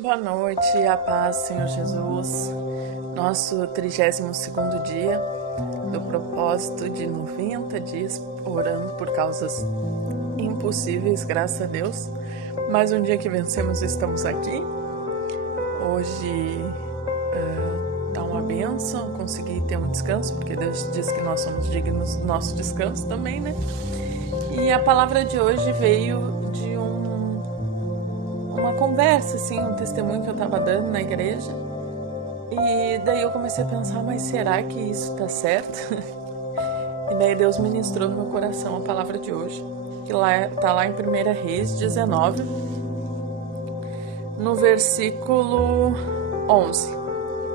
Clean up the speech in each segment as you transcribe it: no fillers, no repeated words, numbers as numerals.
Boa noite, a paz, Senhor Jesus. Nosso 32º dia do propósito de 90 dias orando por causas impossíveis, graças a Deus. Mais um dia que vencemos, estamos aqui. Hoje tá uma bênção, consegui ter um descanso, porque Deus diz que nós somos dignos do nosso descanso também, né? E a palavra de hoje veio de uma conversa, assim, um testemunho que eu estava dando na igreja. E daí eu comecei a pensar, mas será que isso tá certo? E daí Deus ministrou no meu coração a palavra de hoje, que tá lá em 1 Reis 19, no versículo 11.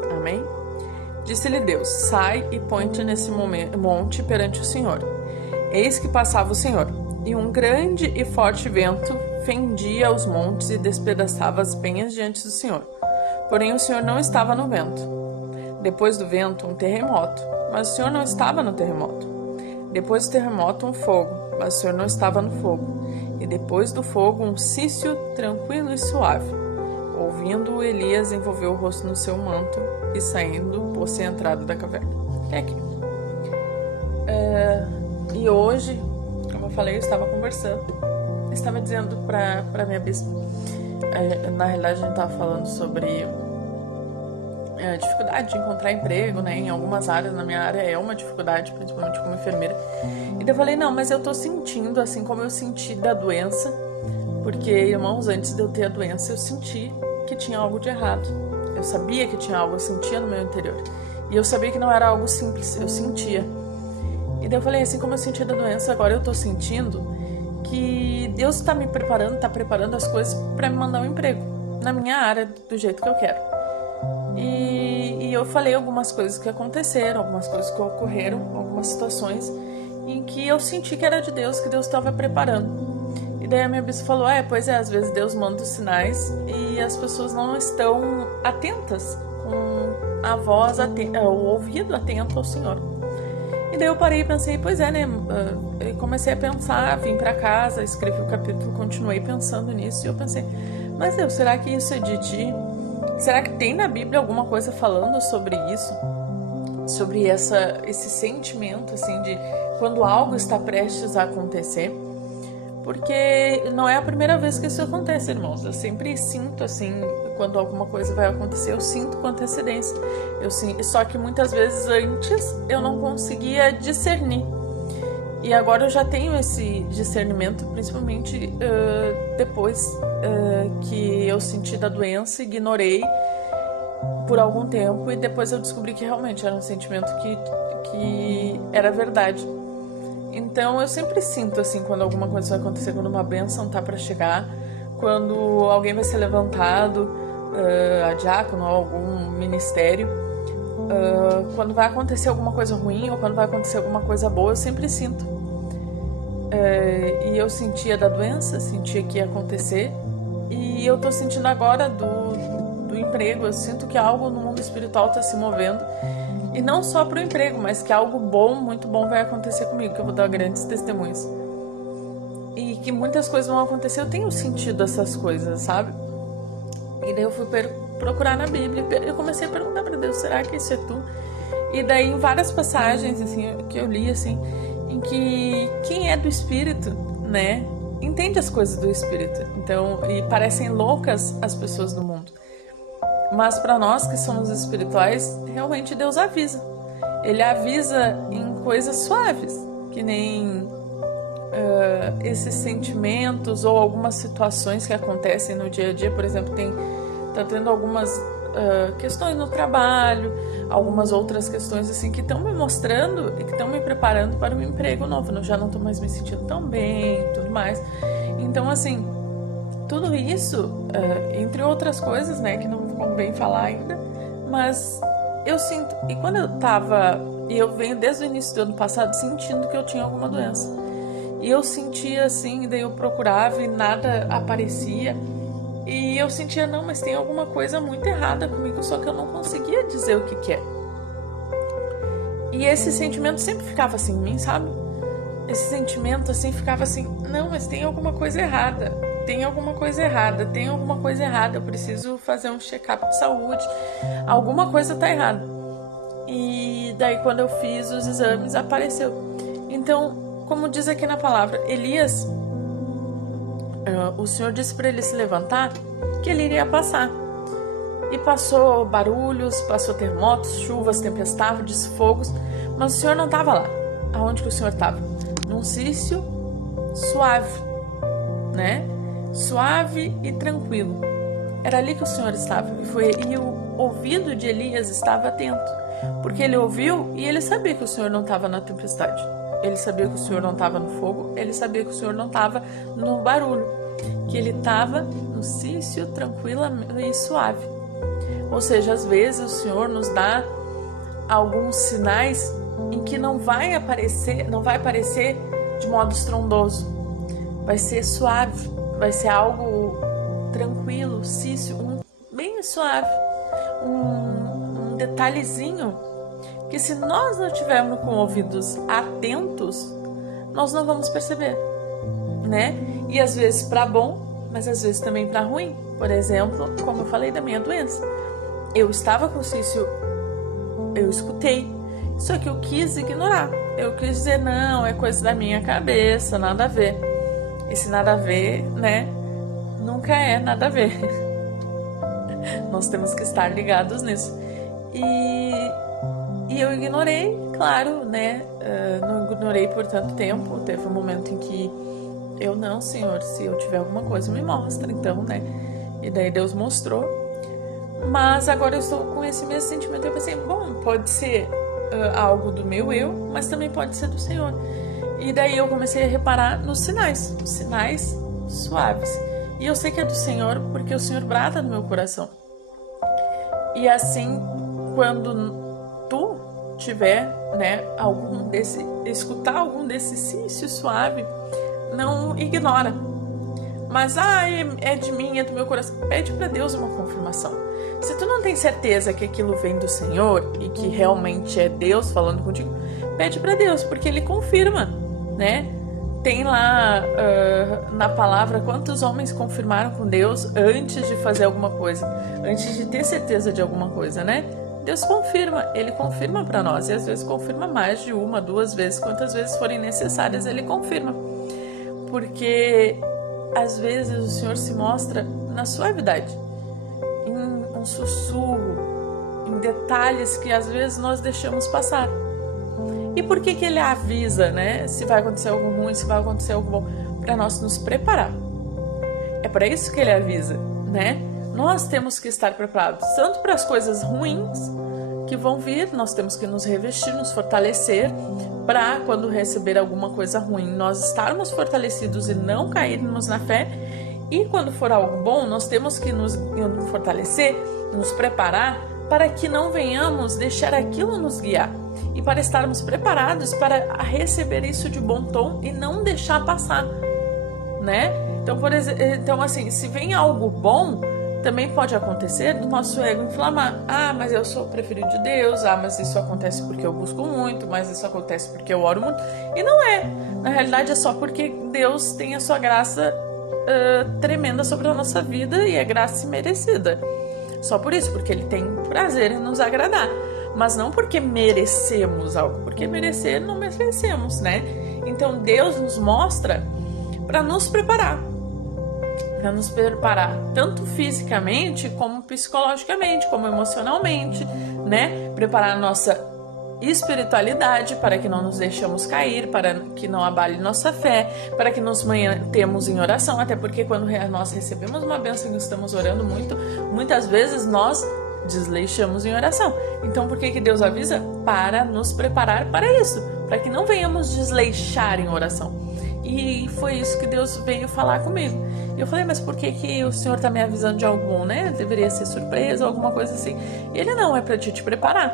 Amém? Disse-lhe Deus: sai e põe-te nesse monte perante o Senhor. Eis que passava o Senhor, e um grande e forte vento fendia os montes e despedaçava as penhas diante do Senhor. Porém o Senhor não estava no vento. Depois do vento, um terremoto, mas o Senhor não estava no terremoto. Depois do terremoto, um fogo, mas o Senhor não estava no fogo. E depois do fogo, um cício tranquilo e suave. Ouvindo-o, Elias envolveu o rosto no seu manto e, saindo, pôs-se à entrada da caverna. É aqui. E hoje, como eu falei, eu estava conversando. Eu estava dizendo para minha bispa. Na realidade, a gente estava falando sobre a dificuldade de encontrar emprego, né? Em algumas áreas, na minha área é uma dificuldade, principalmente como enfermeira. E daí eu falei, não, mas eu tô sentindo assim como eu senti da doença, porque, irmãos, antes de eu ter a doença, eu senti que tinha algo de errado. Eu sabia que tinha algo, eu sentia no meu interior. E eu sabia que não era algo simples, eu sentia. E daí eu falei, assim como eu sentia da doença, agora eu tô sentindo que Deus está me preparando, está preparando as coisas para me mandar um emprego na minha área, do jeito que eu quero. E eu falei algumas coisas que aconteceram, algumas coisas que ocorreram, algumas situações em que eu senti que era de Deus, que Deus estava preparando. E daí a minha bispa falou, pois é, às vezes Deus manda os sinais e as pessoas não estão atentas, com a voz atenta, o ouvido atento ao Senhor. E daí eu parei e pensei, pois é, né? Eu comecei a pensar, vim pra casa, escrevi o capítulo, continuei pensando nisso. E eu pensei, mas Deus, será que isso é de ti? Será que tem na Bíblia alguma coisa falando sobre isso? Sobre esse sentimento, assim, de quando algo está prestes a acontecer? Porque não é a primeira vez que isso acontece, irmãos. Eu sempre sinto, assim, quando alguma coisa vai acontecer, eu sinto com antecedência. Só que muitas vezes antes eu não conseguia discernir. E agora eu já tenho esse discernimento, principalmente depois que eu senti da doença, ignorei por algum tempo e depois eu descobri que realmente era um sentimento que era verdade. Então eu sempre sinto assim quando alguma coisa vai acontecer, quando uma bênção tá para chegar, quando alguém vai ser levantado, a diácono ou algum ministério, quando vai acontecer alguma coisa ruim ou quando vai acontecer alguma coisa boa, eu sempre sinto. E eu sentia da doença, sentia que ia acontecer, e eu tô sentindo agora do emprego. Eu sinto que algo no mundo espiritual tá se movendo, e não só pro emprego, mas que algo bom, muito bom vai acontecer comigo, que eu vou dar grandes testemunhos. E que muitas coisas vão acontecer, eu tenho sentido essas coisas, sabe? E daí eu fui procurar na Bíblia, eu comecei a perguntar pra Deus, será que isso é tu? E daí em várias passagens, assim, que eu li, assim, em que quem é do Espírito, né, entende as coisas do Espírito. Então, e parecem loucas as pessoas do mundo. Mas para nós que somos espirituais, realmente Deus avisa. Ele avisa em coisas suaves, que nem esses sentimentos ou algumas situações que acontecem no dia a dia. Por exemplo, tá tendo algumas questões no trabalho, algumas outras questões assim que estão me mostrando e que estão me preparando para um emprego novo. Eu já não estou mais me sentindo tão bem e tudo mais. Então, assim, tudo isso, entre outras coisas, né, que não convém falar ainda, mas eu sinto, e quando eu venho desde o início do ano passado sentindo que eu tinha alguma doença, e eu sentia assim, daí eu procurava e nada aparecia, e eu sentia, não, mas tem alguma coisa muito errada comigo, só que eu não conseguia dizer o que é. E esse sentimento sempre ficava assim em mim, sabe? Esse sentimento assim ficava assim, não, mas tem alguma coisa errada. tem alguma coisa errada, eu preciso fazer um check-up de saúde, alguma coisa tá errada. E daí quando eu fiz os exames, apareceu. Então, como diz aqui na palavra, Elias, o Senhor disse para ele se levantar, que ele iria passar. E passou barulhos, passou terremotos, chuvas, tempestades, fogos, mas o Senhor não estava lá. Aonde que o Senhor estava? Num cício suave, né? Suave e tranquilo. Era ali que o Senhor estava. E o ouvido de Elias estava atento, porque ele ouviu e ele sabia que o Senhor não estava na tempestade. Ele sabia que o Senhor não estava no fogo, ele sabia que o Senhor não estava no barulho, que ele estava no cício tranquilo e suave. Ou seja, às vezes o Senhor nos dá alguns sinais em que não vai aparecer de modo estrondoso. Vai ser suave, vai ser algo tranquilo, cício, bem suave, um detalhezinho que se nós não tivermos com ouvidos atentos, nós não vamos perceber, né? E às vezes para bom, mas às vezes também para ruim. Por exemplo, como eu falei da minha doença, eu estava com cício, eu escutei, só que eu quis ignorar. Eu quis dizer, não, é coisa da minha cabeça, nada a ver. Esse nada a ver, né, nunca é nada a ver. Nós temos que estar ligados nisso. E eu ignorei, claro, né, não ignorei por tanto tempo. Teve um momento em que eu, não, Senhor, se eu tiver alguma coisa, me mostra, então, né. E daí Deus mostrou. Mas agora eu estou com esse mesmo sentimento. Eu pensei, bom, pode ser algo do meu eu, mas também pode ser do Senhor. E daí eu comecei a reparar nos sinais suaves. E eu sei que é do Senhor, porque o Senhor brada no meu coração. E assim, quando tu tiver, né, escutar algum desse cício suave, não ignora. Mas, é de mim, é do meu coração. Pede para Deus uma confirmação. Se tu não tem certeza que aquilo vem do Senhor e que realmente é Deus falando contigo, pede para Deus, porque Ele confirma, né? Tem lá na palavra quantos homens confirmaram com Deus antes de fazer alguma coisa, antes de ter certeza de alguma coisa, né? Deus confirma, Ele confirma para nós, e às vezes confirma mais de uma, duas vezes, quantas vezes forem necessárias, Ele confirma. Porque às vezes o Senhor se mostra na suavidade, em um sussurro, em detalhes que às vezes nós deixamos passar. E por que Ele avisa, né? Se vai acontecer algo ruim, se vai acontecer algo bom, para nós nos preparar. É para isso que Ele avisa, né? Nós temos que estar preparados, tanto para as coisas ruins que vão vir, nós temos que nos revestir, nos fortalecer, para quando receber alguma coisa ruim, nós estarmos fortalecidos e não cairmos na fé. E quando for algo bom, nós temos que nos fortalecer, nos preparar, para que não venhamos deixar aquilo nos guiar. E para estarmos preparados para receber isso de bom tom e não deixar passar, né? Então, então assim, se vem algo bom, também pode acontecer do nosso ego inflamar. Mas eu sou o preferido de Deus. Mas isso acontece porque eu busco muito. Mas isso acontece porque eu oro muito. E não é. Na realidade é só porque Deus tem a sua graça tremenda sobre a nossa vida. E é graça imerecida. Só por isso, porque Ele tem prazer em nos agradar. Mas não porque merecemos algo. Porque merecer não merecemos, né? Então Deus nos mostra para nos preparar. Para nos preparar tanto fisicamente, como psicologicamente, como emocionalmente, né? Preparar a nossa espiritualidade para que não nos deixemos cair, para que não abale nossa fé, para que nos mantenhamos em oração, até porque quando nós recebemos uma bênção e estamos orando muito, muitas vezes nós desleixamos em oração. Então por que Deus avisa? Para nos preparar para isso, para que não venhamos desleixar em oração. E foi isso que Deus veio falar comigo. E eu falei, mas por que o Senhor está me avisando de algo bom, né? Deveria ser surpresa ou alguma coisa assim. E Ele não, é para te preparar,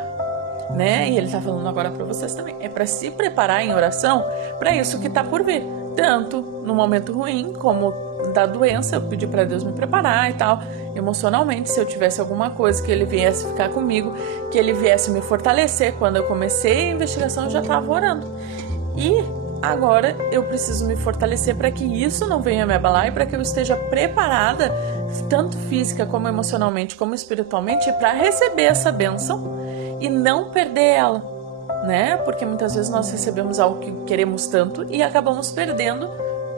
né? E Ele está falando agora para vocês também. É para se preparar em oração para isso que está por vir. Tanto no momento ruim como da doença, eu pedi para Deus me preparar e tal. Emocionalmente, se eu tivesse alguma coisa, que Ele viesse ficar comigo, que Ele viesse me fortalecer. Quando eu comecei a investigação, eu já estava orando. E agora eu preciso me fortalecer para que isso não venha me abalar e para que eu esteja preparada, tanto física como emocionalmente, como espiritualmente, para receber essa bênção e não perder ela, né? Porque muitas vezes nós recebemos algo que queremos tanto e acabamos perdendo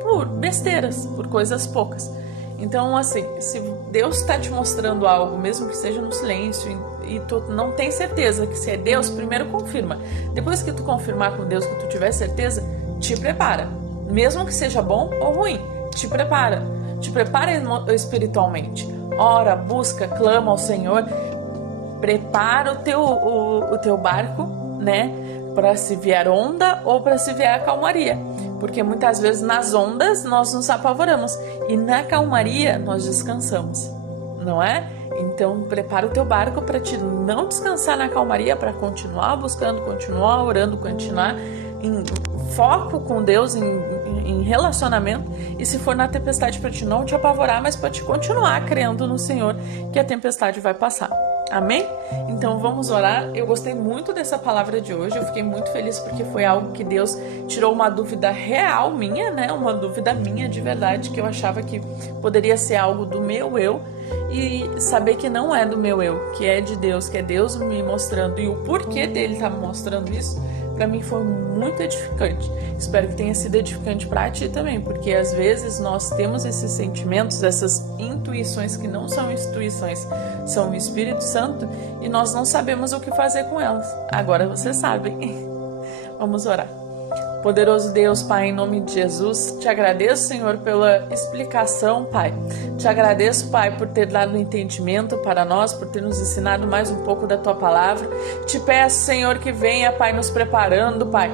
por besteiras, por coisas poucas. Então, assim, se Deus está te mostrando algo, mesmo que seja no silêncio, e tu não tem certeza que se é Deus, primeiro confirma. Depois que tu confirmar com Deus, que tu tiver certeza, te prepara. Mesmo que seja bom ou ruim, te prepara. Te prepara espiritualmente. Ora, busca, clama ao Senhor. Prepara o teu barco, né? Para se vier onda ou para se vier a calmaria. Porque muitas vezes nas ondas nós nos apavoramos e na calmaria nós descansamos, não é? Então prepara o teu barco para te não descansar na calmaria, para continuar buscando, continuar orando, continuar em foco com Deus, em relacionamento, e se for na tempestade, para te não te apavorar, mas para te continuar crendo no Senhor que a tempestade vai passar. Amém? Então vamos orar. Eu gostei muito dessa palavra de hoje, eu fiquei muito feliz porque foi algo que Deus tirou uma dúvida real minha, né? Uma dúvida minha de verdade, que eu achava que poderia ser algo do meu eu, e saber que não é do meu eu, que é de Deus, que é Deus me mostrando, e o porquê dele tá me mostrando isso, para mim foi muito edificante. Espero que tenha sido edificante para ti também, porque às vezes nós temos esses sentimentos, essas intuições que não são intuições, são o Espírito Santo, e nós não sabemos o que fazer com elas. Agora você sabe. Vamos orar. Poderoso Deus, Pai, em nome de Jesus, te agradeço, Senhor, pela explicação, Pai. Te agradeço, Pai, por ter dado entendimento para nós, por ter nos ensinado mais um pouco da Tua palavra. Te peço, Senhor, que venha, Pai, nos preparando, Pai,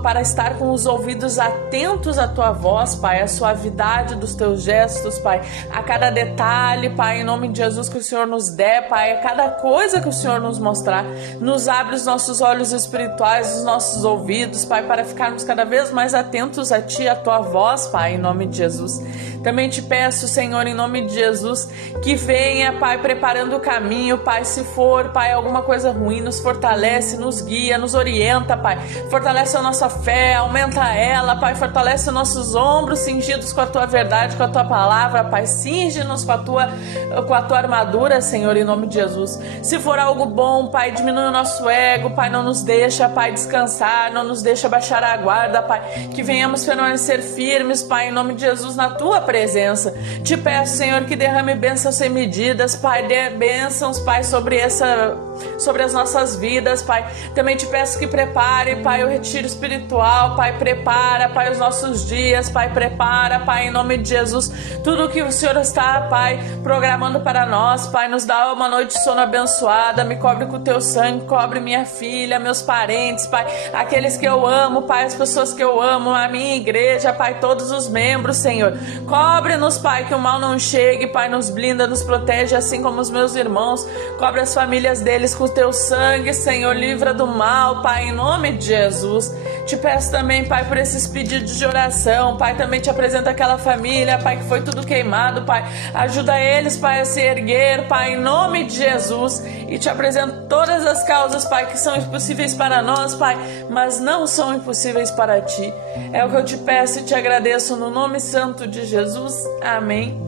para estar com os ouvidos atentos à Tua voz, Pai, à suavidade dos Teus gestos, Pai, a cada detalhe, Pai, em nome de Jesus, que o Senhor nos der, Pai, a cada coisa que o Senhor nos mostrar. Nos abre os nossos olhos espirituais, os nossos ouvidos, Pai, para ficarmos cada vez mais atentos a Ti, a Tua voz, Pai, em nome de Jesus. Também te peço, Senhor, em nome de Jesus, que venha, Pai, preparando o caminho, Pai, se for, Pai, alguma coisa ruim, nos fortalece, nos guia, nos orienta, Pai, fortalece a nossa fé, aumenta ela, Pai, fortalece os nossos ombros cingidos com a Tua verdade, com a Tua palavra, Pai, cinge-nos com a tua armadura, Senhor, em nome de Jesus. Se for algo bom, Pai, diminui o nosso ego, Pai, não nos deixa, Pai, descansar, não nos deixa baixar a guarda, Pai, que venhamos permanecer firmes, Pai, em nome de Jesus, na Tua presença. Te peço, Senhor, que derrame bênçãos sem medidas, Pai, dê bênçãos, Pai, sobre as nossas vidas, Pai. Também te peço que prepare, Pai, o retiro espiritual, Pai, prepara, Pai, os nossos dias, Pai, prepara, Pai, em nome de Jesus, tudo que o Senhor está, Pai, programando para nós, Pai, nos dá uma noite de sono abençoada, me cobre com o Teu sangue, cobre minha filha, meus parentes, Pai, aqueles que eu amo, Pai, as pessoas que eu amo, a minha igreja, Pai, todos os membros, Senhor, cobre-nos, Pai, que o mal não chegue, Pai, nos blinda, nos protege, assim como os meus irmãos, cobre as famílias deles com o Teu sangue, Senhor, livra do mal, Pai, em nome de Jesus. Te peço também, Pai, por esses pedidos de oração, Pai, também te apresento aquela família, Pai, que foi tudo queimado, Pai, ajuda eles, Pai, a se erguer, Pai, em nome de Jesus, e te apresento todas as causas, Pai, que são impossíveis para nós, Pai, mas não são impossíveis para Ti. É o que eu te peço e te agradeço no nome santo de Jesus. Amém.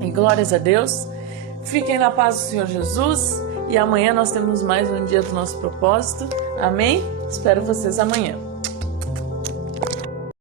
E glórias a Deus. Fiquem na paz do Senhor Jesus. E amanhã nós temos mais um dia do nosso propósito. Amém? Espero vocês amanhã.